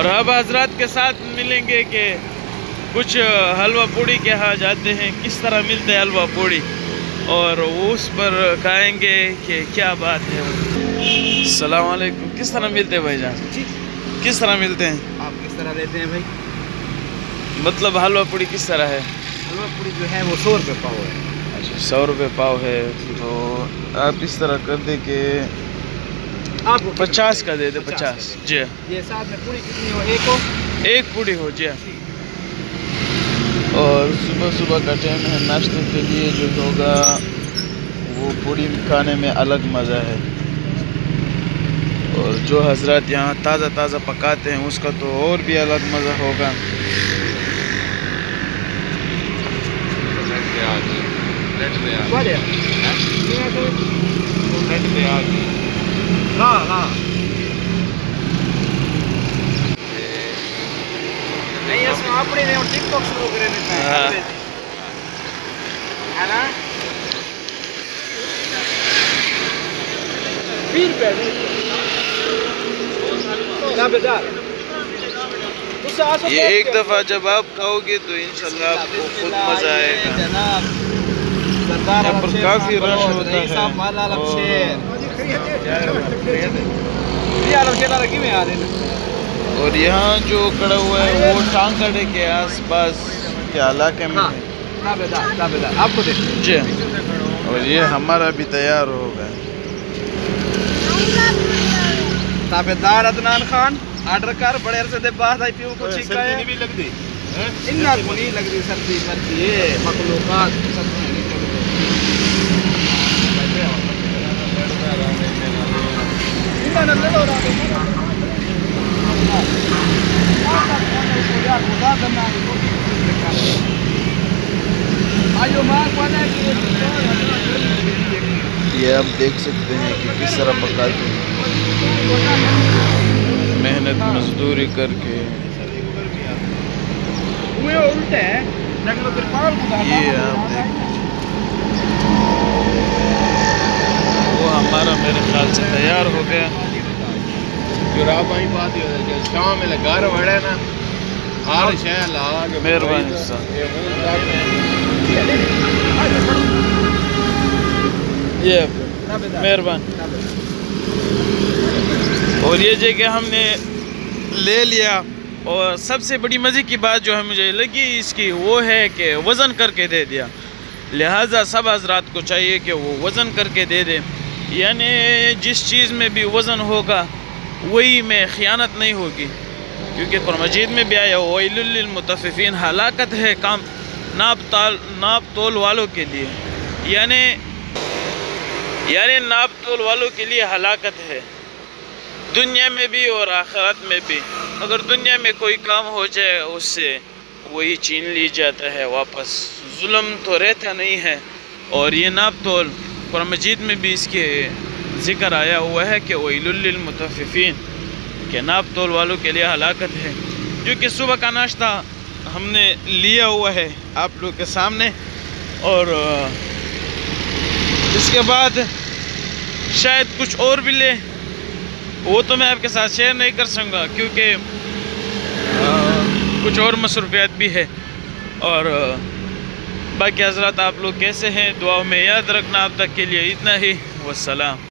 और अब हजरात के साथ मिलेंगे कि कुछ हलवा पूड़ी के यहाँ जाते हैं, किस तरह मिलते हैं हलवा पूड़ी, और उस पर खाएंगे कि क्या बात है। अस्सलाम वालेकुम। किस तरह मिलते हैं भाईजान जी? किस तरह मिलते हैं? आप किस तरह लेते हैं भाई? मतलब हलवा पूड़ी किस तरह है? हलवा पूड़ी जो है वो 100 रुपये पाव है। अच्छा 100 रुपये पाव है। तो आप इस तरह कर दे कि आपको 50 का दे दे। 50 जी। ये साथ में पूड़ी कितनी हो? एक हो? एक पूड़ी हो जी। और सुबह सुबह का टाइम है, नाश्ते के लिए जो होगा वो पूड़ी खाने में अलग मज़ा है। और जो हजरत यहाँ ताज़ा ताज़ा पकाते हैं उसका तो और भी अलग मज़ा होगा। हाँ हाँ नहीं इसमें अपने ने टिकटॉक शुरू करे है ना। 20 रुपये। ये एक दफ़ा जब आप खाओगे तो इंशाल्लाह आपको खुद मज़ा आएगा। यहाँ पर काफ़ी रश होता है। और यहाँ जो खड़ा हुआ है वो टांगड़े के आसपास के इलाके में है। आपको जी। और ये हमारा भी तैयार होगा। ताबेदार अदनान खान आर्डर कर बड़े अरसे दे बाद आई पीओ को चीका है नहीं लगदी इन्ना को नहीं लगदी सर्दी मरती है मखलूकात सब नहीं इन्ना न ले लो आयो मां कोना ये आप देख सकते हैं कि किस तरह पकाते हैं, मेहनत मजदूरी करके। ये आप देख, वो हमारा मेरे ख्याल से तैयार हो गया। शाम में घर बड़े ना हर शहर ला मेहरबानी ये मेहरबानी। और ये जगह हमने ले लिया। और सबसे बड़ी मज़े की बात जो है मुझे लगी इसकी वो है कि वज़न करके दे दिया। लिहाजा सब हजरात को चाहिए कि वो वज़न करके दे दे, यानी जिस चीज़ में भी वज़न होगा वही में ख़यानत नहीं होगी। क्योंकि कुरान मजीद में भी आया वैलुल लिल मुतफ़्फ़िफ़ीन, हलाकत है काम नाप तोल वालों के लिए, यानी नाप तोल वालों के लिए हलाकत है, दुनिया में भी और आखिरत में भी। अगर दुनिया में कोई काम हो जाए उससे वही छीन ली जाता है वापस, जुल्म तो रहता नहीं है। और ये नाप तोल कुरान मजीद में भी इसके ज़िक्र आया हुआ है कि वैलुल लिल मुतफ़्फ़िफ़ीन, के नाप तोल वालों के लिए हलाकत है। जो कि सुबह का नाश्ता हमने लिया हुआ है आप लोग के सामने, और इसके बाद शायद कुछ और भी ले, वो तो मैं आपके साथ शेयर नहीं कर सकूँगा क्योंकि कुछ और मसरूफियात भी है। और बाकी हज़रात आप लोग कैसे हैं, दुआओं में याद रखना। अब तक के लिए इतना ही, वस्सलाम।